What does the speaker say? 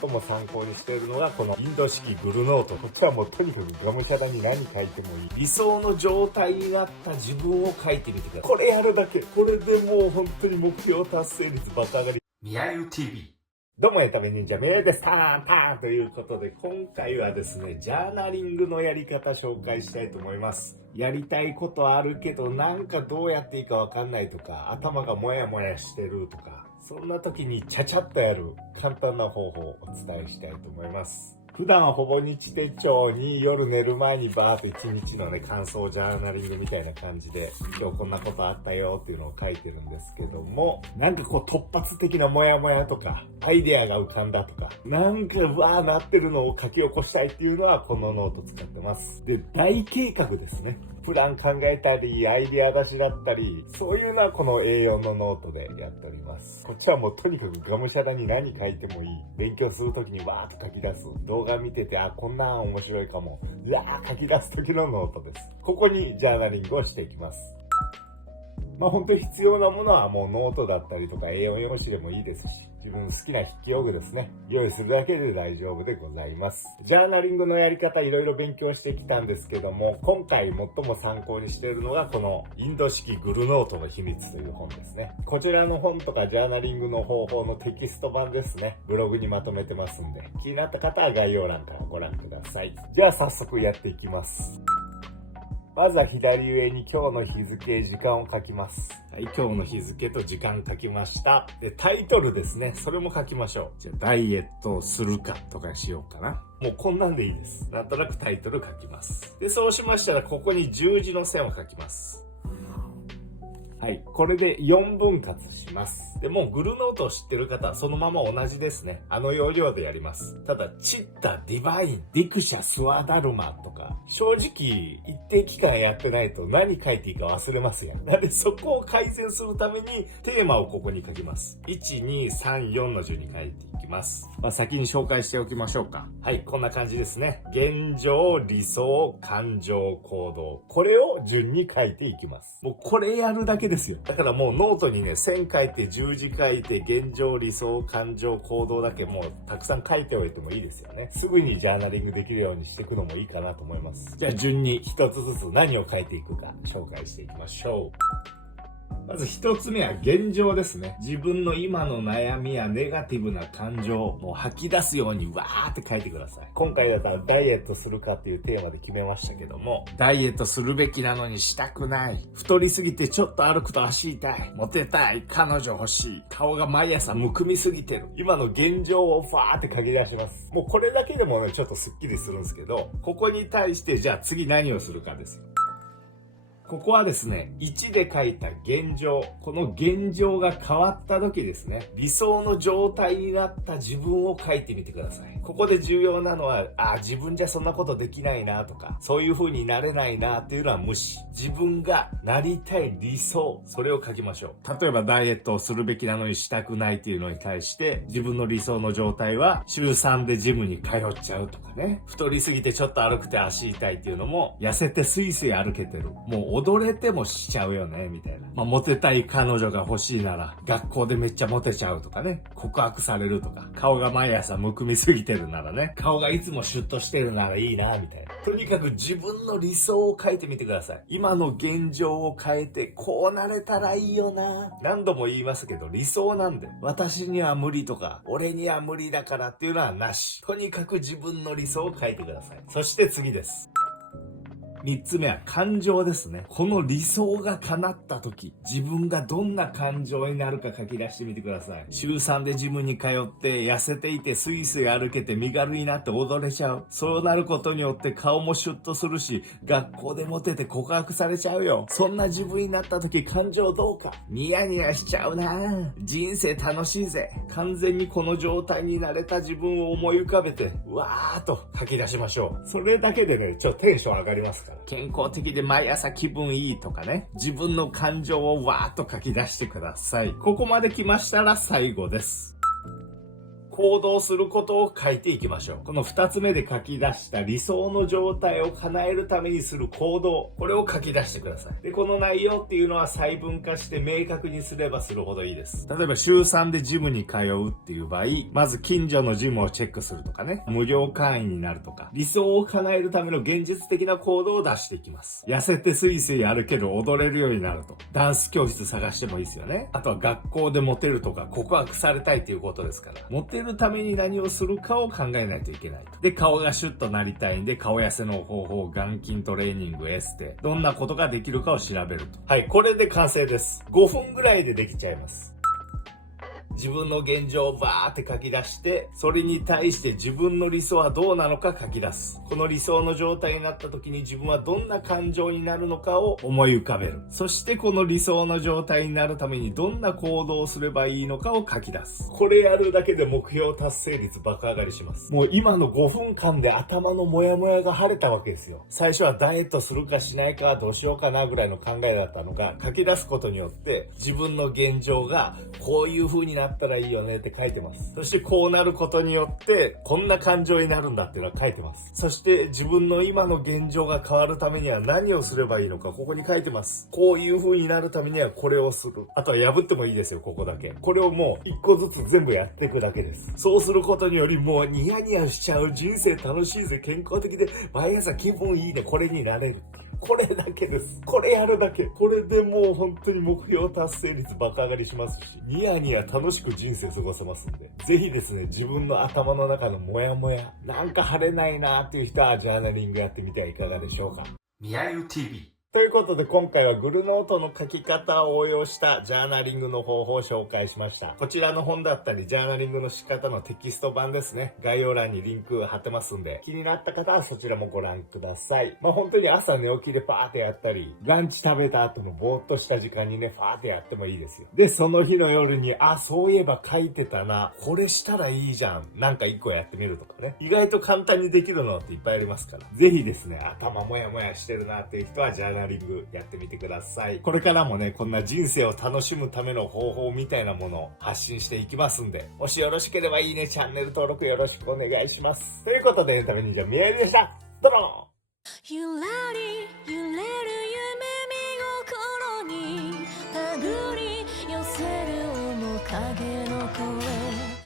最も参考にしているのがこのインド式グルノート。こっちはもうとにかくがむしゃらに何書いてもいい。理想の状態になった自分を書いてみてください。これやるだけ。これでもう本当に目標達成率バカ上がり。みやゆ TV。どうもエンタメ忍者みやゆです。ターンターンということで、今回はですね、ジャーナリングのやり方紹介したいと思います。やりたいことあるけど、なんかどうやっていいかわかんないとか、頭がモヤモヤしてるとか、そんな時にちゃちゃっとやる簡単な方法をお伝えしたいと思います。普段はほぼ日手帳に夜寝る前にバーッと一日のね、感想ジャーナリングみたいな感じで、今日こんなことあったよっていうのを書いてるんですけども、なんかこう突発的なモヤモヤとか、アイデアが浮かんだとか、なんかわーなってるのを書き起こしたいっていうのはこのノート使ってます。で、大計画ですね。プラン考えたり、アイデア出しだったり、そういうのはこの A4 のノートでやっております。こっちはもうとにかくがむしゃらに何書いてもいい。勉強するときにわーっと書き出す。動画見てて、こんなん面白いかも。書き出すときのノートです。ここにジャーナリングをしていきます。本当に必要なものはもうノートだったりとか A4 用紙でもいいですし、自分好きな筆記用具ですね。用意するだけで大丈夫でございます。ジャーナリングのやり方いろいろ勉強してきたんですけども、今回最も参考にしているのがこのインド式グルノートの秘密という本ですね。こちらの本とかジャーナリングの方法のテキスト版ですね。ブログにまとめてますんで、気になった方は概要欄からご覧ください。じゃあ早速やっていきます。まずは左上に今日の日付、時間を書きます。はい、今日の日付と時間書きました。で、タイトルですね。それも書きましょう。じゃあ、ダイエットをするかとかしようかな。もうこんなんでいいです。なんとなくタイトル書きます。で、そうしましたら、ここに十字の線を書きます。はい。これで4分割します。で、もうグルノートを知ってる方はそのまま同じですね。要領でやります。ただ、チッタ、ディバイン、ディクシャ、スワダルマとか、正直、一定期間やってないと何書いていいか忘れますよ。なので、そこを改善するために、テーマをここに書きます。1、2、3、4の順に書いていきます。先に紹介しておきましょうか。はい、こんな感じですね。現状、理想、感情、行動。これを順に書いていきます。もうこれやるだけですよ。だからもうノートにね、線書いて、十字書いて、現状、理想、感情、行動だけもうたくさん書いておいてもいいですよね。すぐにジャーナリングできるようにしていくのもいいかなと思います。じゃあ順に一つずつ何を書いていくか紹介していきましょう。まず一つ目は現状ですね。自分の今の悩みやネガティブな感情を吐き出すようにわーって書いてください。今回だったらダイエットするかっていうテーマで決めましたけども、ダイエットするべきなのにしたくない。太りすぎてちょっと歩くと足痛い。モテたい。彼女欲しい。顔が毎朝むくみすぎてる。今の現状をファーって書き出します。もうこれだけでもね、ちょっとスッキリするんですけど、ここに対してじゃあ次何をするかですよ。ここはですね、1で書いた現状。この現状が変わった時ですね、理想の状態になった自分を書いてみてください。ここで重要なのは、自分じゃそんなことできないなとか、そういう風になれないなっていうのは無視。自分がなりたい理想、それを書きましょう。例えばダイエットをするべきなのにしたくないっていうのに対して、自分の理想の状態は週3でジムに通っちゃうとかね。太りすぎてちょっと歩くて足痛いっていうのも、痩せてスイスイ歩けてる。もう踊れてもしちゃうよね、みたいな。モテたい彼女が欲しいなら、学校でめっちゃモテちゃうとかね。告白されるとか。顔が毎朝むくみすぎてるならね。顔がいつもシュッとしてるならいいな、みたいな。とにかく自分の理想を書いてみてください。今の現状を変えて、こうなれたらいいよな。何度も言いますけど、理想なんで。私には無理とか、俺には無理だからっていうのはなし。とにかく自分の理想を書いてください。そして次です。3つ目は感情ですね。この理想が叶った時、自分がどんな感情になるか書き出してみてください。週3でジムに通って痩せていてスイスイ歩けて身軽になって踊れちゃう。そうなることによって顔もシュッとするし、学校でモテて告白されちゃうよ。そんな自分になった時感情どうか。ニヤニヤしちゃうな。人生楽しいぜ。完全にこの状態になれた自分を思い浮かべて、わーっと書き出しましょう。それだけでね、テンション上がりますから。健康的で毎朝気分いいとかね、自分の感情をわーっと書き出してください。ここまで来ましたら最後です。行動することを書いていきましょう。この2つ目で書き出した理想の状態を叶えるためにする行動、これを書き出してください。で、この内容っていうのは細分化して明確にすればするほどいいです。例えば週3でジムに通うっていう場合、まず近所のジムをチェックするとかね、無料会員になるとか、理想を叶えるための現実的な行動を出していきます。痩せてスイスイやるけど踊れるようになると。ダンス教室探してもいいですよね。あとは学校でモテるとか告白されたいっていうことですから。モテるために何をするかを考えないといけないと。で、顔がシュッとなりたいんで、顔痩せの方法、眼筋トレーニング、エステ、どんなことができるかを調べると。はい、これで完成です。5分ぐらいでできちゃいます。自分の現状をバーって書き出して、それに対して自分の理想はどうなのか書き出す。この理想の状態になった時に自分はどんな感情になるのかを思い浮かべる。そしてこの理想の状態になるためにどんな行動をすればいいのかを書き出す。これやるだけで目標達成率爆上がりします。もう今の5分間で頭のモヤモヤが晴れたわけですよ。最初はダイエットするかしないかどうしようかなぐらいの考えだったのが、書き出すことによって自分の現状がこういう風になったらいいよねって書いてます。そしてこうなることによってこんな感情になるんだっていうのは書いてます。そして自分の今の現状が変わるためには何をすればいいのかここに書いてます。こういう風になるためにはこれをする。あとは破ってもいいですよ、ここだけ。これをもう一個ずつ全部やっていくだけです。そうすることによりもうニヤニヤしちゃう、人生楽しいぜ、健康的で毎朝気分いいね、これになれる。これだけです。これやるだけ。これでもう本当に目標達成率爆上がりしますし、ニヤニヤ楽しく人生過ごせますんで、ぜひですね、自分の頭の中のモヤモヤ、なんか晴れないなーっていう人はジャーナリングやってみてはいかがでしょうか。みやゆ TV。ということで今回はグルノートの書き方を応用したジャーナリングの方法を紹介しました。こちらの本だったりジャーナリングの仕方のテキスト版ですね。概要欄にリンク貼ってますんで、気になった方はそちらもご覧ください。本当に朝寝起きでパーってやったり、ランチ食べた後のぼーっとした時間にね、パーってやってもいいですよ。で、その日の夜に、そういえば書いてたな、これしたらいいじゃん。なんか一個やってみるとかね。意外と簡単にできるのっていっぱいありますから。ぜひですね、頭もやもやしてるなっていう人はジャーナリングやってみてください。これからもね、こんな人生を楽しむための方法みたいなものを発信していきますんで、もしよろしければいいね、チャンネル登録よろしくお願いします。ということで、エンタメ忍者宮入でした。どうもゆらり揺れる夢見心に手繰り寄せる面影の声